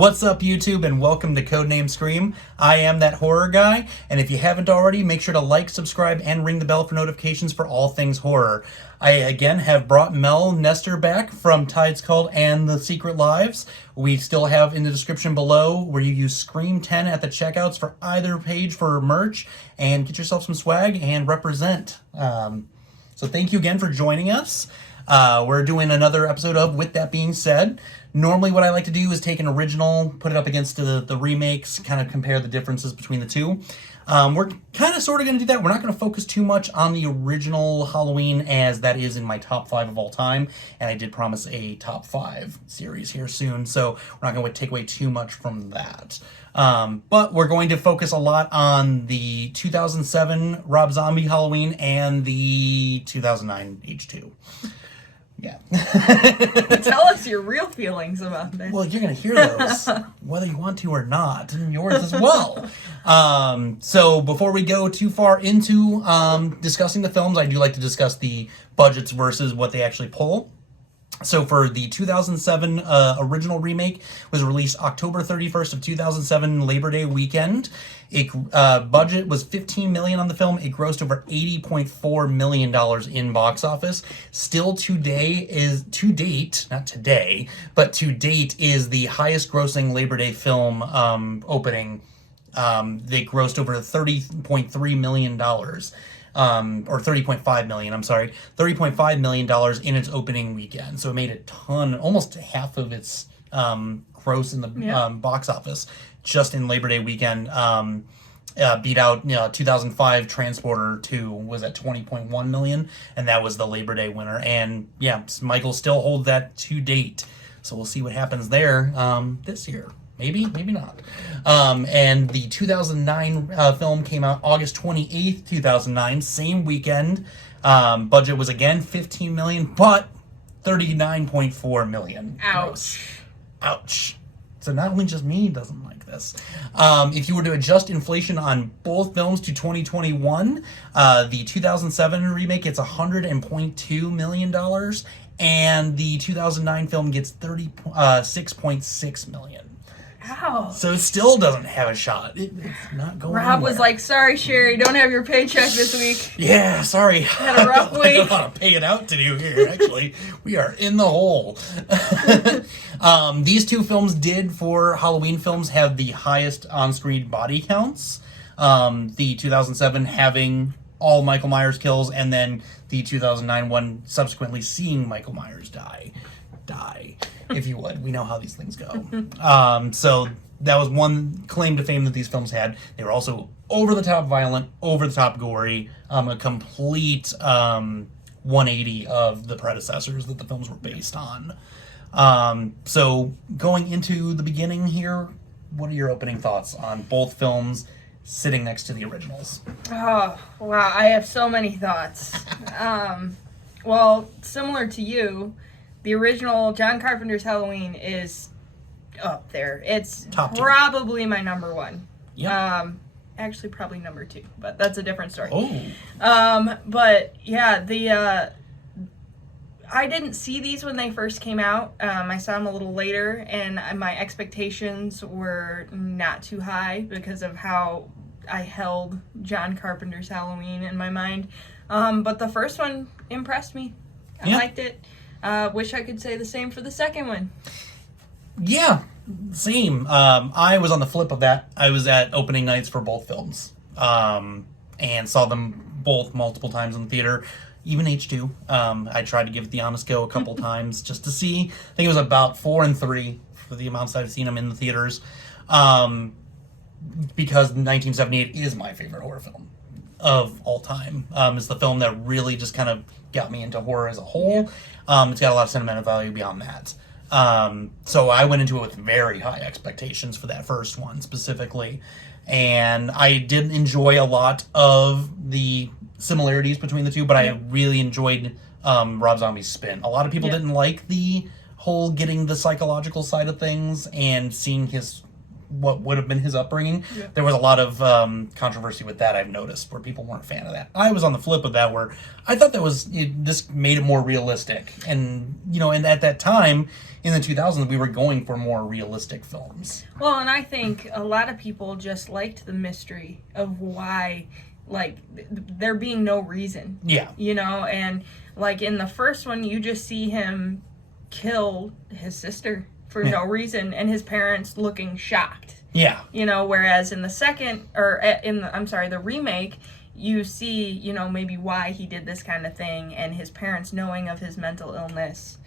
What's up, YouTube, and welcome to Codename Scream. I am that horror guy, and if you haven't already, make sure to like, subscribe, and ring the bell for notifications for all things horror. I, again, have brought Mel Nestor back from Tides Called and The Secret Lives. We still have in the description below where you use Scream 10 at the checkouts for either page for merch, and get yourself some swag and represent. So thank you again for joining us. We're doing another episode of With That Being Said. Normally what I like to do is take an original, put it up against the remakes, kind of compare the differences between the two. We're kind of sort of going to do that. We're not going to focus too much on the original Halloween, as that is in my top 5 of all time, and I did promise a top 5 series here soon, so we're not going to take away too much from that. But we're going to focus a lot on the 2007 Rob Zombie Halloween and the 2009 H2. Yeah. Tell us your real feelings about that. Well, you're going to hear those, whether you want to or not, and yours as well. So before we go too far into discussing the films, I do like to discuss the budgets versus what they actually pull. So for the 2007 original remake, was released October 31st of 2007, Labor Day weekend. It budget was $15 million on the film. It grossed over $80.4 million in box office. Still to date is the highest grossing Labor Day film opening. They grossed over $30.3 million. Or $30.5 million, $30.5 million in its opening weekend. So it made a ton, almost half of its gross in the box office just in Labor Day weekend. Beat out 2005 Transporter 2 was at $20.1 million, and that was the Labor Day winner. And yeah, Michael still holds that to date. So we'll see what happens there this year. Maybe not. And the 2009 film came out August 28th, 2009, same weekend. Budget was again $15 million, but $39.4 million. Ouch. So not only just me doesn't like this. If you were to adjust inflation on both films to 2021, the 2007 remake gets $100.2 million, and the 2009 film gets $6.6 million. Ow. So it still doesn't have a shot. It's not going Rob anywhere. was like, sorry, Sherry, don't have your paycheck this week. Yeah, sorry. Had a rough week. I don't want to pay it out to you here, actually. We are in the hole. These two films did, for Halloween films, have the highest on-screen body counts. The 2007 having all Michael Myers kills, and then the 2009 one subsequently seeing Michael Myers die, if you would. We know how these things go. So that was one claim to fame that these films had. They were also over-the-top violent, over-the-top gory, a complete 180 of the predecessors that the films were based on. So going into the beginning here, what are your opening thoughts on both films sitting next to the originals? Oh, wow, I have so many thoughts. Well, similar to you, the original John Carpenter's Halloween is up there. It's probably my number one. Yep. Actually, probably number 2, but that's a different story. Oh. But yeah, I didn't see these when they first came out. I saw them a little later, and my expectations were not too high because of how I held John Carpenter's Halloween in my mind. But the first one impressed me. I liked it. Wish I could say the same for the second one. Yeah, same. I was on the flip of that. I was at opening nights for both films, and saw them both multiple times in the theater, even H2. I tried to give it the honest go a couple times just to see. I think it was about 4 and 3 for the amounts that I've seen them in the theaters, because 1978 is my favorite horror film of all time. It's the film that really just kind of got me into horror as a whole. It's got a lot of sentimental value beyond that. So I went into it with very high expectations for that first one specifically. And I did enjoy a lot of the similarities between the two, but I really enjoyed Rob Zombie's spin. A lot of people didn't like the whole getting the psychological side of things and seeing his what would have been his upbringing. Yeah. There was a lot of controversy with that, I've noticed, where people weren't a fan of that. I was on the flip of that, where I thought this made it more realistic. And, and at that time, in the 2000s, we were going for more realistic films. Well, and I think a lot of people just liked the mystery of why, like, there being no reason. Yeah. And, like, in the first one, you just see him kill his sister for no reason, and his parents looking shocked. Yeah. Whereas in the second, the remake, you see, maybe why he did this kind of thing, and his parents knowing of his mental illness.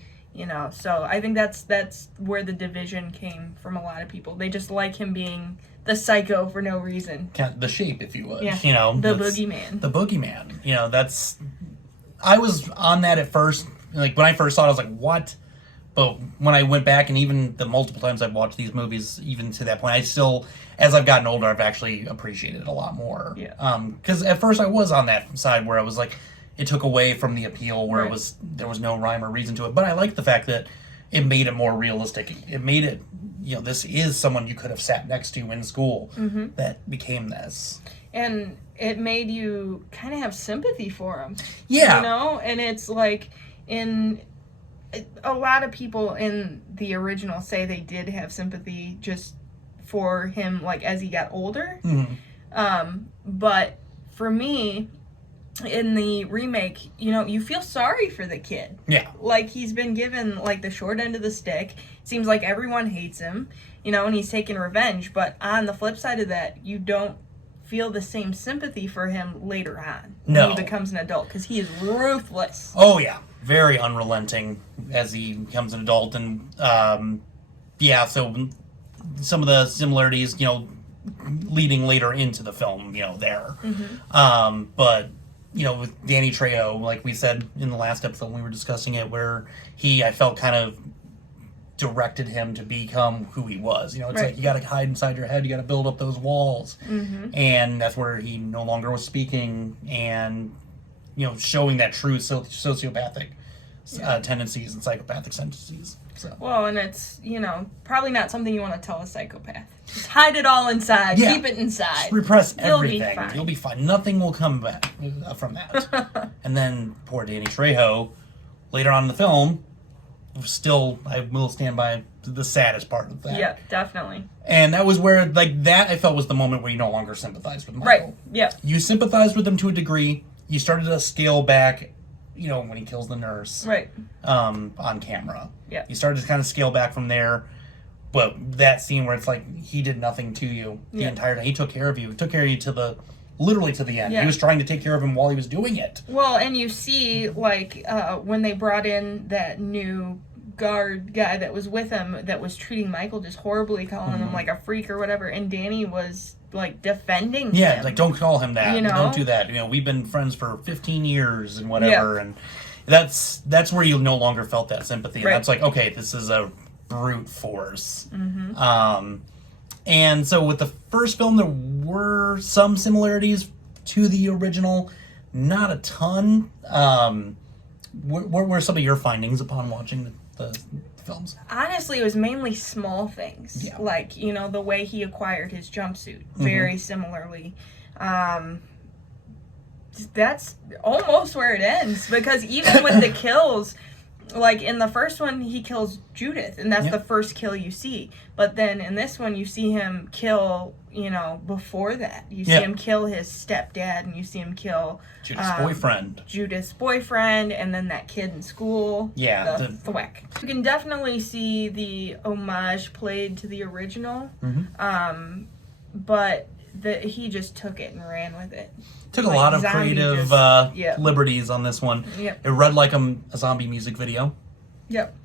So I think that's where the division came from a lot of people. They just like him being the psycho for no reason. The shape, if you would. Yeah. The boogeyman. The boogeyman. I was on that at first. Like, when I first saw it, I was like, what? But when I went back, and even the multiple times I've watched these movies, even to that point, I still, as I've gotten older, I've actually appreciated it a lot more. Yeah. Because at first I was on that side where I was like, it took away from the appeal, where there was no rhyme or reason to it. But I like the fact that it made it more realistic. It made it, this is someone you could have sat next to in school that became this. And it made you kind of have sympathy for him. Yeah. And it's like, a lot of people in the original say they did have sympathy just for him, like, as he got older. But for me, in the remake, you feel sorry for the kid. Yeah. Like, he's been given, like, the short end of the stick. Seems like everyone hates him, and he's taking revenge. But on the flip side of that, you don't feel the same sympathy for him later on when he becomes an adult, because he is ruthless. Oh, yeah. Very unrelenting as he becomes an adult. And, so some of the similarities, leading later into the film, there. But, with Danny Trejo, like we said in the last episode when we were discussing it, where I felt kind of directed him to become who he was. It's like, you got to hide inside your head, you got to build up those walls. And that's where he no longer was speaking and, showing that true sociopathic tendencies and psychopathic tendencies. So. Well, and it's, probably not something you want to tell a psychopath. Just hide it all inside. Yeah. Keep it inside. Just repress everything. You'll be fine. You'll be fine. Nothing will come back from that. And then poor Danny Trejo, later on in the film, I will stand by the saddest part of that. Yeah, definitely. And that was where, that I felt was the moment where you no longer sympathized with Michael. Right, yeah. You sympathized with him to a degree. You started to scale back, when he kills the nurse. Right. On camera. Yeah. You started to kind of scale back from there. But that scene where it's like, he did nothing to you the entire time. He took care of you. He took care of you literally to the end. Yeah. He was trying to take care of him while he was doing it. Well, and you see, like, when they brought in that new guard guy that was with him that was treating Michael just horribly, calling him, like, a freak or whatever, and Danny was, like, defending him. Yeah, like, don't call him that. Don't do that. We've been friends for 15 years and whatever. Yeah. And that's where you no longer felt that sympathy. Right. And that's like, okay, this is a brute force. And so with the first film, there were some similarities to the original, not a ton. What were some of your findings upon watching the films? Honestly, it was mainly small things. Yeah. Like, the way he acquired his jumpsuit, very similarly. That's almost where it ends, because even with the kills, like, in the first one, he kills Judith, and that's the first kill you see. But then in this one, you see him kill, before that. You see him kill his stepdad, and you see him kill Judith's boyfriend, and then that kid in school. Yeah. The thwack. You can definitely see the homage played to the original, but he just took it and ran with it. Took a lot of creative liberties on this one. Yep. It read like a zombie music video. Yep.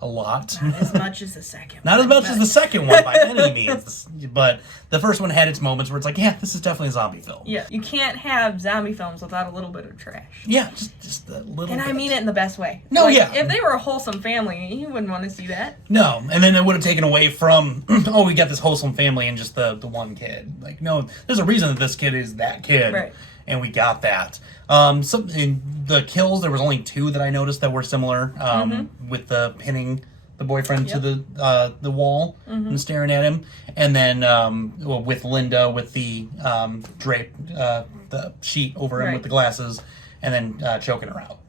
A lot. Not as much as the second one. Not as much as the second one by any means. But the first one had its moments where it's like, yeah, this is definitely a zombie film. Yeah. You can't have zombie films without a little bit of trash. Yeah, just a little And bit. I mean it in the best way. No, like, yeah. If they were a wholesome family, you wouldn't want to see that. No. And then it would have taken away from, we got this wholesome family and just the one kid. Like, no, there's a reason that this kid is that kid. Right. And we got that. In the kills, there was only 2 that I noticed that were similar. With the pinning the the boyfriend to the wall and staring at him, and then with Linda with the drape the sheet over him with the glasses, and then choking her out.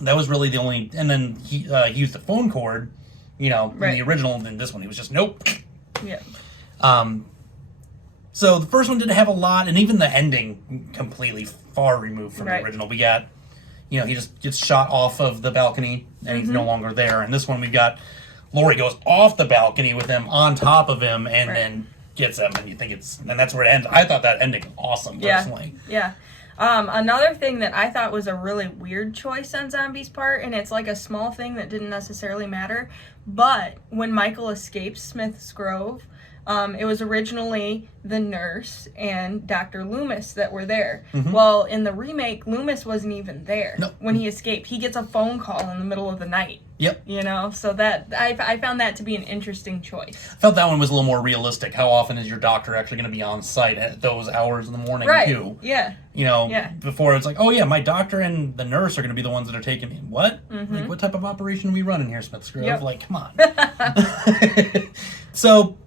That was really the only. And then he used the phone cord, in the original. And then this one he was just nope. Yeah. So the first one didn't have a lot, and even the ending completely far removed from the original. We got, he just gets shot off of the balcony, and he's no longer there. And this one we got, Laurie goes off the balcony with him on top of him, and then gets him, and you think and that's where it ends. I thought that ending awesome, personally. Yeah. Another thing that I thought was a really weird choice on Zombie's part, and it's like a small thing that didn't necessarily matter, but when Michael escapes Smith's Grove, it was originally the nurse and Dr. Loomis that were there. Well, in the remake, Loomis wasn't even there when he escaped. He gets a phone call in the middle of the night. Yep. So that I found that to be an interesting choice. I felt that one was a little more realistic. How often is your doctor actually going to be on site at those hours in the morning, too? Yeah. Before it's like, oh yeah, my doctor and the nurse are going to be the ones that are taking me. What? Like, what type of operation are we running here, Smith's Grove? Yep. Like, come on. So,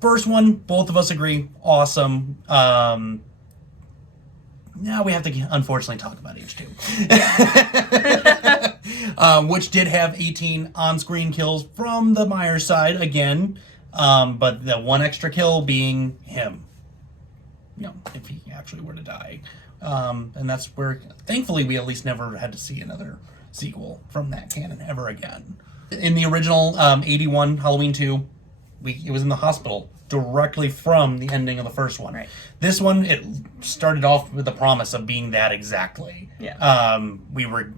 first one, both of us agree, awesome. Now we have to, unfortunately, talk about H2. Which did have 18 on-screen kills from the Myers side, again. But the one extra kill being him. If he actually were to die. And that's where, thankfully, we at least never had to see another sequel from that canon ever again. In the original 81 Halloween 2, it was in the hospital directly from the ending of the first one. Right. This one, it started off with the promise of being that exactly. Yeah. We were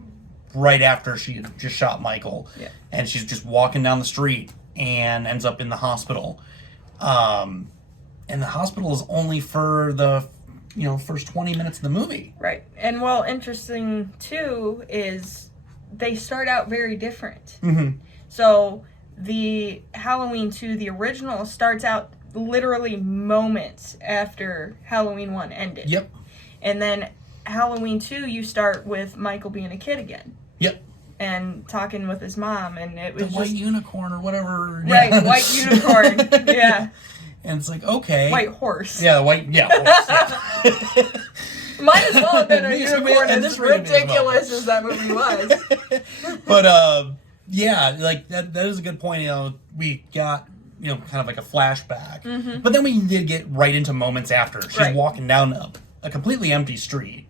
right after she had just shot Michael, and she's just walking down the street and ends up in the hospital. And the hospital is only for the first 20 minutes of the movie. Right. And interesting too is they start out very different. So the Halloween 2, the original, starts out literally moments after Halloween 1 ended. Yep. And then Halloween 2, you start with Michael being a kid again. Yep. And talking with his mom, and it was the white unicorn or whatever. Right, white unicorn. Yeah. And it's like, okay. White horse. Yeah, horse, yeah. Might as well have been a unicorn, as ridiculous as that movie was. But, yeah, like, that is a good point. We got, kind of like a flashback. But then we did get right into moments after. She's walking down a completely empty street.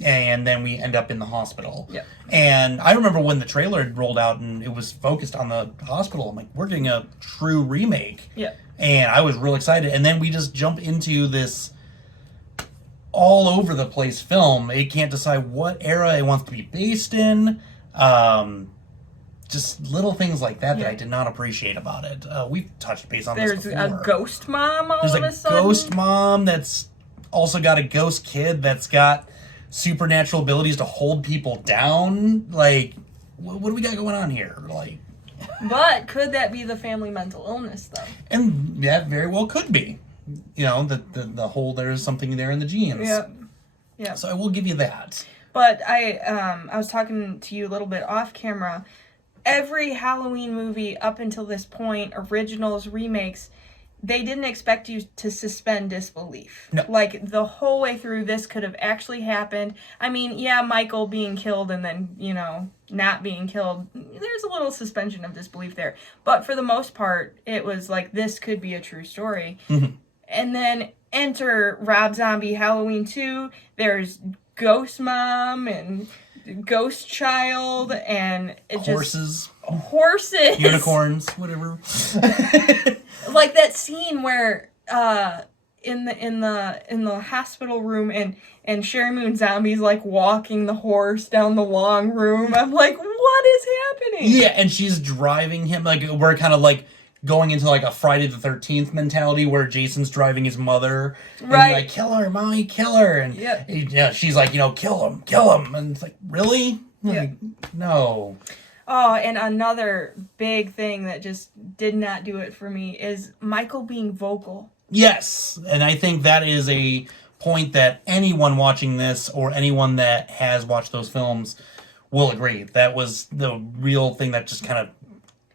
And then we end up in the hospital. Yep. And I remember when the trailer had rolled out and it was focused on the hospital. I'm like, we're getting a true remake. Yep. And I was real excited. And then we just jump into this all over the place film. It can't decide what era it wants to be based in. Just little things like that that I did not appreciate about it. We've touched base on this before. There's a ghost mom all There's of a sudden. There's a ghost mom that's also got a ghost kid that's got supernatural abilities to hold people down. Like, what do we got going on here? Like, but could that be the family mental illness, though? And that very well could be. The whole there's something there in the genes. Yep. Yeah. So I will give you that. But I was talking to you a little bit off camera. Every Halloween movie up until this point, originals, remakes, they didn't expect you to suspend disbelief. No. Like, the whole way through, this could have actually happened. I mean, yeah, Michael being killed and then, not being killed, there's a little suspension of disbelief there. But for the most part, it was like, this could be a true story. And then enter Rob Zombie Halloween 2. There's Ghost Mom and Ghost Child and Horses. Unicorns, whatever. Like that scene where in the hospital room and Sherry Moon Zombie's like walking the horse down the long room. I'm like, what is happening? Yeah, and she's driving him. Like, we're kind of like going into like a Friday the 13th mentality where Jason's driving his mother. And right. Like, kill her, mommy, kill her. And she's like, kill him. And it's like, really? Like, no. Oh, and another big thing that just did not do it for me is Michael being vocal. Yes, and I think that is a point that anyone watching this or anyone that has watched those films will agree. That was the real thing that just kind of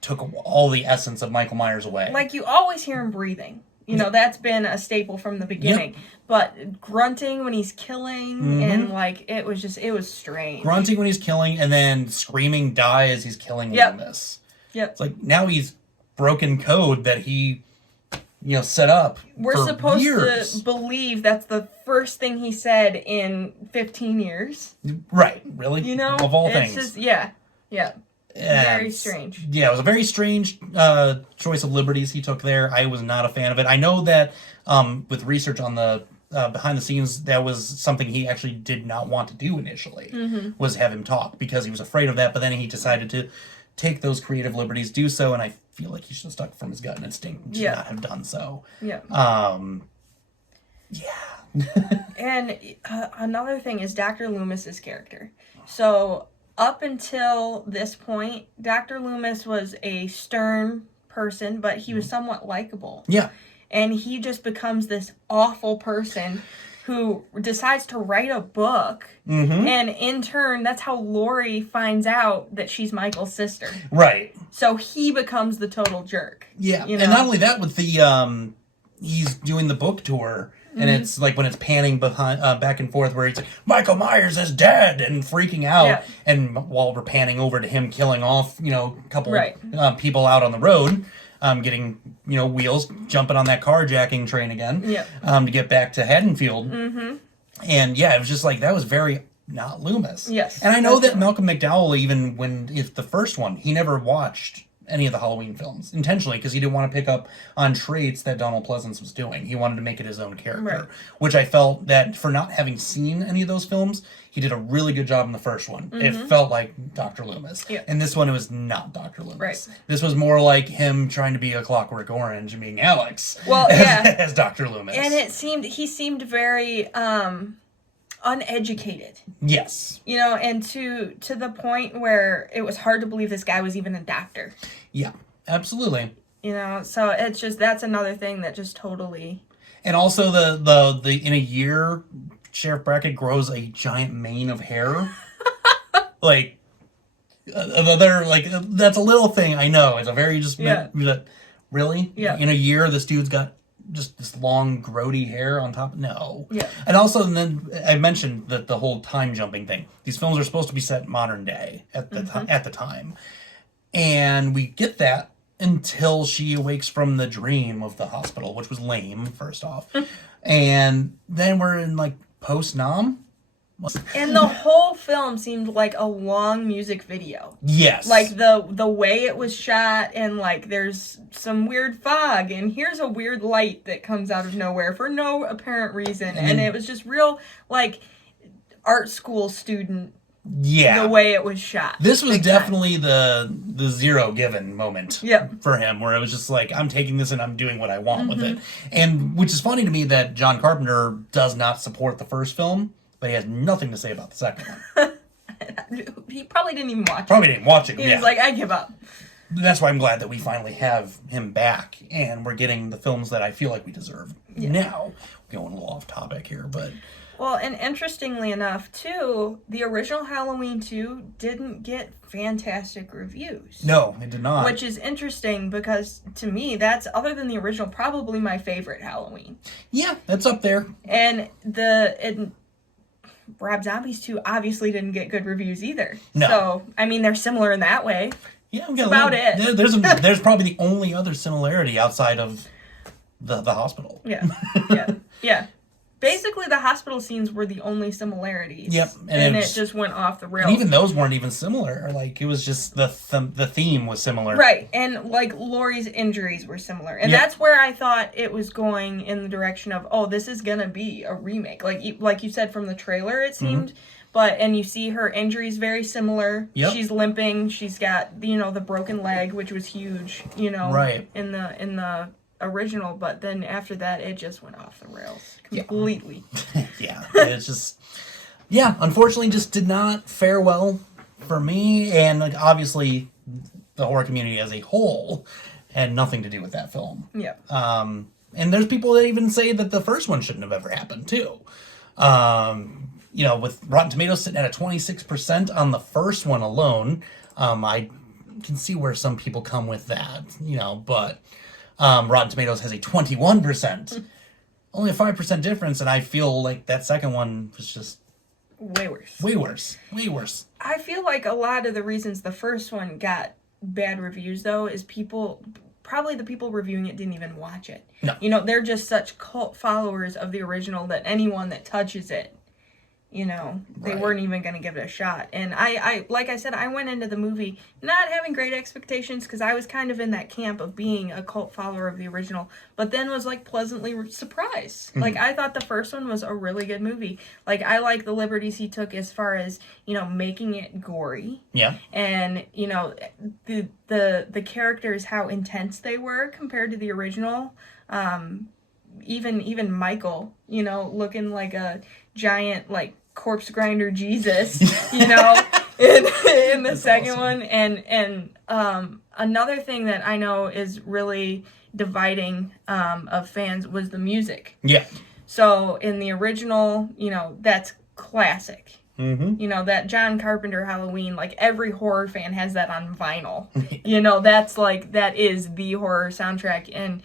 took all the essence of Michael Myers away. Like, you always hear him breathing. You know, that's been a staple from the beginning. Yep. But grunting when he's killing, and, like, it was strange. Grunting when he's killing, and then screaming die as he's killing Loomis. Yep. It's like, now he's broken code that he, set up We're for supposed years. to believe that's the first thing he said in 15 years. Right, really? Of all things. Just, yeah. Very strange. Yeah, it was a very strange choice of liberties he took there. I was not a fan of it. I know that with research on the behind the scenes, that was something he actually did not want to do initially, was have him talk, because he was afraid of that, but then he decided to take those creative liberties, do so, and I feel like he should have stuck from his gut instinct and should not have done so. Yeah. And another thing is Dr. Loomis's character. So up until this point, Dr. Loomis was a stern person, but he was somewhat likable. Yeah. And he just becomes this awful person who decides to write a book, and in turn, that's how Laurie finds out that she's Michael's sister. Right. So he becomes the total jerk. Yeah, and not only that, with the he's doing the book tour, and it's like when it's panning behind, back and forth, where he's like, Michael Myers is dead, and freaking out, and while we're panning over to him killing off, a couple people out on the road. Getting, wheels, jumping on that carjacking train again, to get back to Haddonfield. And yeah, it was just like, that was very not Loomis. Yes. And I know that Malcolm McDowell, even if the first one, he never watched any of the Halloween films intentionally, because he didn't want to pick up on traits that Donald Pleasance was doing. He wanted to make it his own character, which I felt that for not having seen any of those films, he did a really good job in the first one. It felt like Dr. Loomis. And this one, it was not Dr. Loomis. This was more like him trying to be a Clockwork Orange and being Alex as Dr. Loomis. And he seemed very uneducated. Yes. And to the point where it was hard to believe this guy was even a doctor. Yeah, absolutely. So it's just, that's another thing that just totally... And also the in a year, Sheriff Brackett grows a giant mane of hair. Like, that's a little thing, I know. It's a very just... Really? Yeah. In a year, this dude's got just this long, grody hair on top. No. Yeah. And also, then I mentioned that the whole time jumping thing. These films are supposed to be set modern day at the time, and we get that until she awakes from the dream of the hospital, which was lame. First off, and then we're in like post-Nam. And the whole film seemed like a long music video. Yes. Like the way it was shot, and like there's some weird fog, and here's a weird light that comes out of nowhere for no apparent reason. And it was just real like art school student. Yeah. The way it was shot. This was definitely the zero given moment for him, where it was just like, I'm taking this and I'm doing what I want with it. And which is funny to me that John Carpenter does not support the first film, but he has nothing to say about the second one. He probably didn't even watch it. Probably didn't watch it. He was like, I give up. That's why I'm glad that we finally have him back, and we're getting the films that I feel like we deserve now. Going a little off topic here, but... Well, and interestingly enough, too, the original Halloween 2 didn't get fantastic reviews. No, it did not. Which is interesting, because to me, that's, other than the original, probably my favorite Halloween. Yeah, that's up there. And Rob Zombie's 2 obviously didn't get good reviews either. No. So, I mean, they're similar in that way. Yeah, that's about it. There's probably the only other similarity outside of the hospital. Yeah. Basically, the hospital scenes were the only similarities. Yep. And it just went off the rails. And even those weren't even similar. Like, it was just the theme was similar. Right. And, like, Laurie's injuries were similar. And that's where I thought it was going in the direction of, oh, this is going to be a remake. Like you said from the trailer, it seemed. And you see her injuries very similar. Yep. She's limping. She's got, the broken leg, which was huge, right. in the original, but then after that it just went off the rails completely. It's just unfortunately just did not fare well for me, and like obviously the horror community as a whole had nothing to do with that film. And there's people that even say that the first one shouldn't have ever happened too. with Rotten Tomatoes sitting at a 26% on the first one alone, I can see where some people come with that, but Rotten Tomatoes has a 21%. Only a 5% difference, and I feel like that second one was just way worse. Way worse. Way worse. I feel like a lot of the reasons the first one got bad reviews, though, is probably the people reviewing it didn't even watch it. No. They're just such cult followers of the original that anyone that touches it, they weren't even going to give it a shot. And I like I said, I went into the movie not having great expectations because I was kind of in that camp of being a cult follower of the original, but then was like pleasantly surprised. Mm-hmm. Like I thought the first one was a really good movie. Like I like the liberties he took as far as, making it gory. Yeah. And, the characters, how intense they were compared to the original. Even Michael, looking like a giant, like, corpse grinder Jesus, in the That's second awesome. One. And another thing that I know is really dividing of fans was the music. Yeah. So in the original, that's classic. Mm-hmm. That John Carpenter Halloween, like every horror fan has that on vinyl. That's like, that is the horror soundtrack. And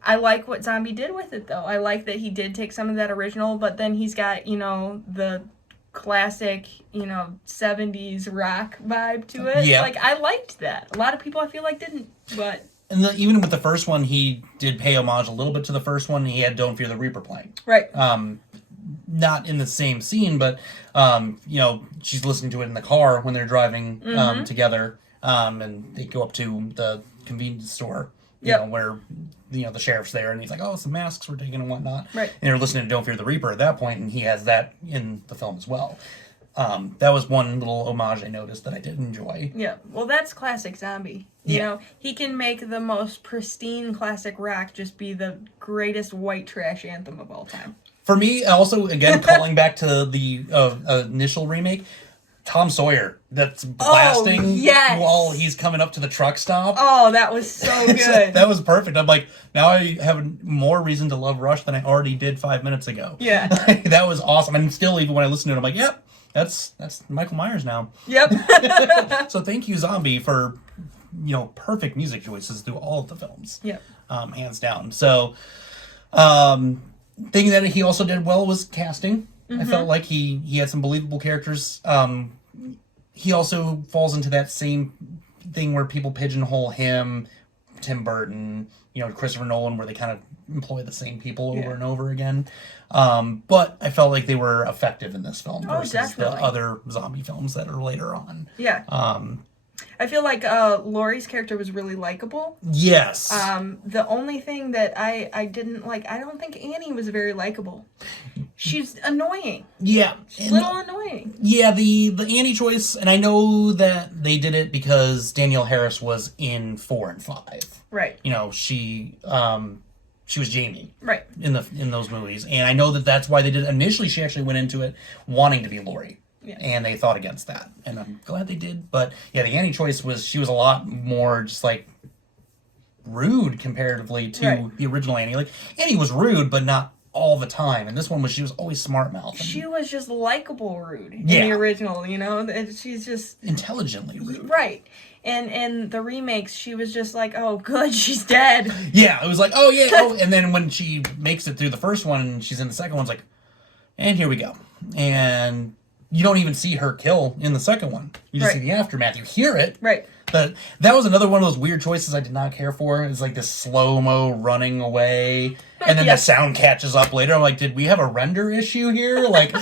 I like what Zombie did with it, though. I like that he did take some of that original, but then he's got, the classic, 70s rock vibe to it. Yeah. Like, I liked that. A lot of people, I feel like, didn't, but... And even with the first one, he did pay homage a little bit to the first one. He had Don't Fear the Reaper playing. Right. Not in the same scene, but, she's listening to it in the car when they're driving together, and they go up to the convenience store. Where, the sheriff's there, and he's like, oh, some masks were taken and whatnot. Right. And they're listening to Don't Fear the Reaper at that point, and he has that in the film as well. That was one little homage I noticed that I did enjoy. Yeah, well, that's classic Zombie. He can make the most pristine classic rock just be the greatest white trash anthem of all time. For me, also, again, calling back to the initial remake, Tom Sawyer that's blasting while he's coming up to the truck stop. Oh, that was so good. That was perfect. I'm like, now I have more reason to love Rush than I already did 5 minutes ago. Yeah. That was awesome. And still, even when I listen to it, I'm like, yep, that's Michael Myers now. Yep. So thank you, Zombie, for, perfect music choices through all of the films. Yep. Hands down. So, thing that he also did well was casting. Mm-hmm. I felt like he had some believable characters. He also falls into that same thing where people pigeonhole him, Tim Burton, Christopher Nolan, where they kind of employ the same people over and over again. But I felt like they were effective in this film versus the other zombie films that are later on. Yeah. I feel like Laurie's character was really likable. Yes. The only thing that I didn't like, I don't think Annie was very likable. She's annoying. Yeah. She's a little annoying. Yeah, the Annie choice, and I know that they did it because Danielle Harris was in 4 and 5. Right. She was Jamie. Right. In those movies. And I know that that's why they did it. Initially, she actually went into it wanting to be Laurie. Yeah. And they thought against that. And I'm glad they did. But yeah, the Annie choice she was a lot more just like rude comparatively to the original Annie. Like, Annie was rude, but not all the time. And this one she was always smart mouth. She was just likable rude in the original, she's just intelligently rude. Right. And the remakes, she was just like, oh, good, she's dead. Yeah, it was like, oh, yeah. Oh. And then when she makes it through the first one and she's in the second one, it's like, and here we go. And you don't even see her kill in the second one. You just see the aftermath. You hear it. Right. But that was another one of those weird choices I did not care for. It's like this slow-mo running away, and then the sound catches up later. I'm like, did we have a render issue here? Like,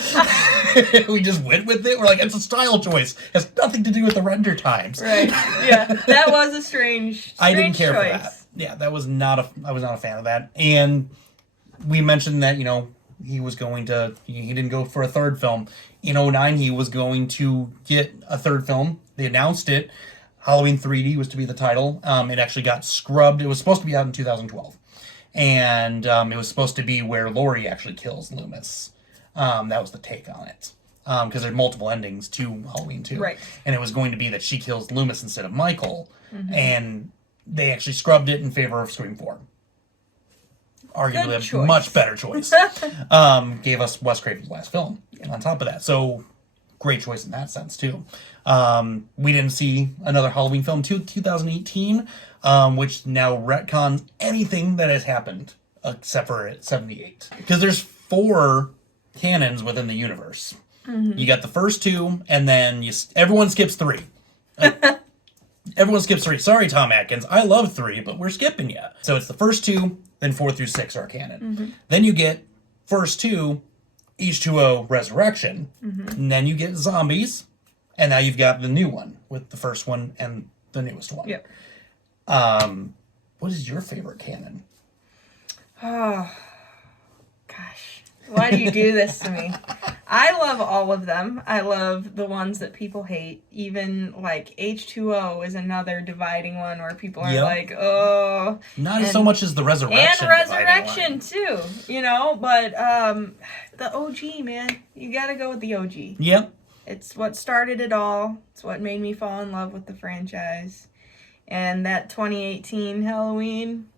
we just went with it? We're like, it's a style choice. It has nothing to do with the render times. Right. Yeah. That was a strange I didn't care choice. for that. Yeah, I was not a fan of that. And we mentioned that, he didn't go for a third film. In 2009, he was going to get a third film. They announced it. Halloween 3D was to be the title. It actually got scrubbed. It was supposed to be out in 2012. And it was supposed to be where Laurie actually kills Loomis. That was the take on it. Because there's multiple endings to Halloween 2. Right. And it was going to be that she kills Loomis instead of Michael. Mm-hmm. And they actually scrubbed it in favor of Scream 4. arguably Good a choice. much better choice. Gave us Wes Craven's last film on top of that. So great choice in that sense too. We didn't see another Halloween film till 2018, which now retcons anything that has happened except for at 78. Because there's 4 canons within the universe. Mm-hmm. You got the first 2, and then everyone skips 3. Everyone skips 3. Sorry, Tom Atkins. I love 3, but we're skipping you. So it's the first 2, then 4 through 6 are canon. Mm-hmm. Then you get first 2, H2O Resurrection, and then you get Zombies, and now you've got the new one with the first one and the newest one. Yep. What is your favorite canon? Oh, gosh. Why do you do this to me? I love all of them. I love the ones that people hate. Even, like, H2O is another dividing one where people are like, oh. Not so much as the Resurrection. And Resurrection, too, you know? But the OG, man. You gotta go with the OG. Yep. It's what started it all. It's what made me fall in love with the franchise. And that 2018 Halloween,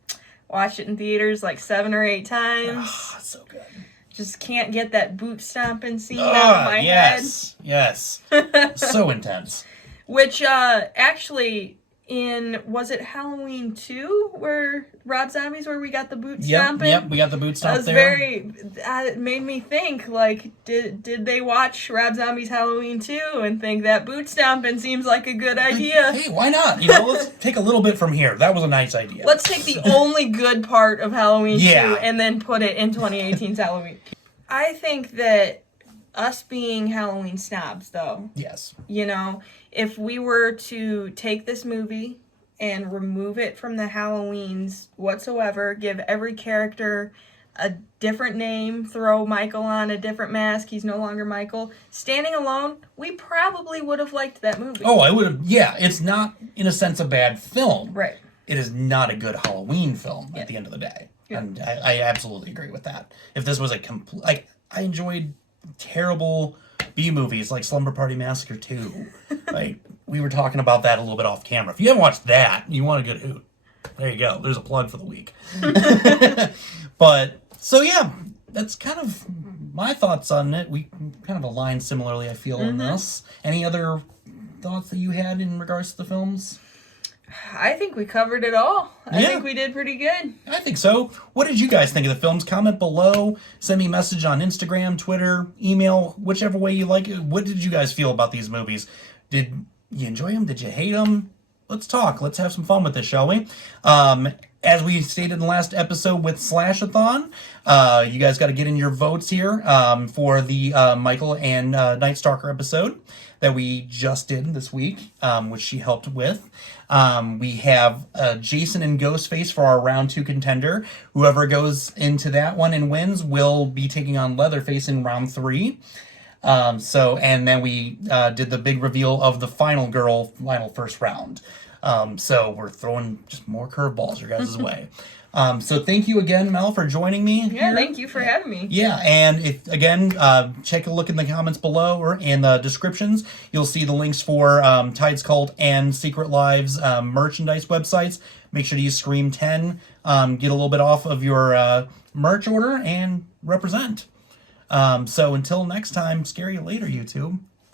watched it in theaters like 7 or 8 times. Oh, so good. Just can't get that boot stomping scene out of my head. Yes. So intense. Which actually was it Halloween 2 where Rob Zombie's where we got the boot stomping? Yep, we got the boot stomp there. It made me think, like, did they watch Rob Zombie's Halloween 2 and think that boot stomping seems like a good idea? Hey, why not? You know, let's take a little bit from here. That was a nice idea. Let's take the only good part of Halloween 2 and then put it in 2018's Halloween. I think that us being Halloween snobs, though. Yes. You know, if we were to take this movie and remove it from the Halloweens whatsoever, give every character a different name, throw Michael on a different mask, he's no longer Michael, standing alone, we probably would have liked that movie. Oh, I would have. Yeah, it's not, in a sense, a bad film. Right. It is not a good Halloween film at the end of the day. Yeah. And I absolutely agree with that. If this was a complete... Like, I enjoyed terrible B-movies like Slumber Party Massacre 2. Like, we were talking about that a little bit off camera. If you haven't watched that, you want a good hoot. There you go. There's a plug for the week. But, so yeah, that's kind of my thoughts on it. We kind of align similarly, I feel, in this. Any other thoughts that you had in regards to the films? I think we covered it all. I think we did pretty good. I think so. What did you guys think of the films? Comment below. Send me a message on Instagram, Twitter, email, whichever way you like it. What did you guys feel about these movies? Did you enjoy them? Did you hate them? Let's talk. Let's have some fun with this, shall we? As we stated in the last episode with Slash-a-thon, you guys got to get in your votes here for the Michael and Night Stalker episode that we just did this week, which she helped with. We have Jason and Ghostface for our round 2 contender. Whoever goes into that one and wins will be taking on Leatherface in round 3. And then we did the big reveal of the final first round. So we're throwing just more curveballs your guys' way. So thank you again, Mel, for joining me. Yeah, thank you for having me. Yeah, and take a look in the comments below or in the descriptions. You'll see the links for Tides Cult and Secret Lives merchandise websites. Make sure to use Scream 10. Get a little bit off of your merch order and represent. So until next time, scare you later, YouTube.